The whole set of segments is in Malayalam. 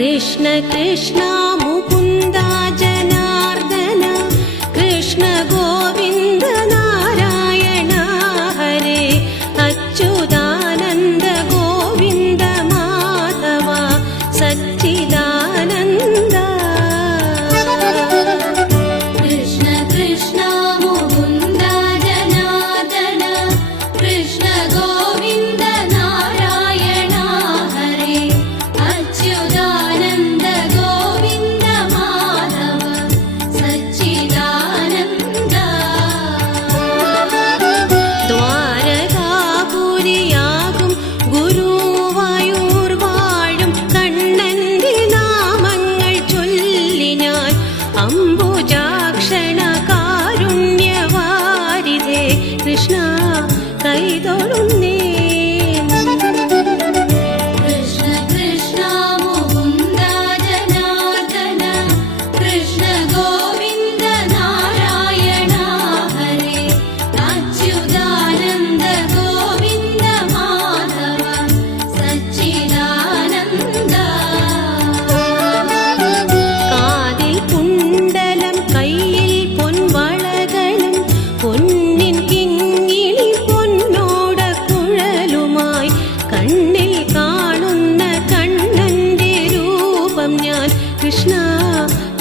कृष्ण कृष्ण मुकु കൈതൊഴുന്നേ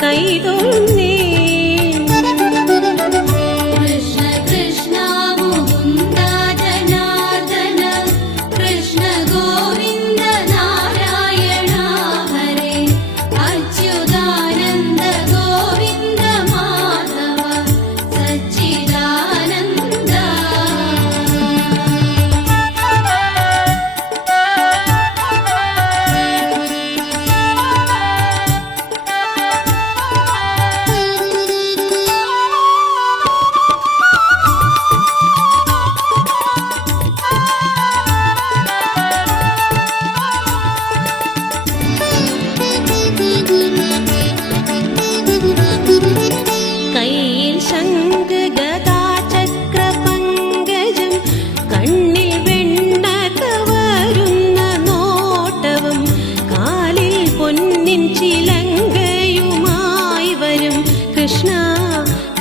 கைதோ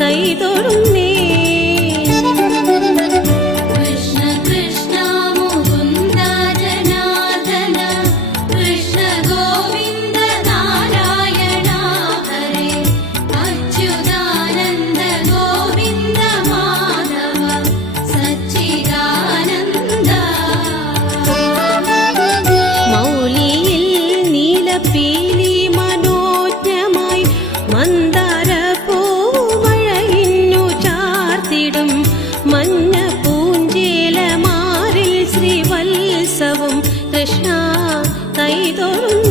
കൈതൊഴുന്നേ செய்தொரு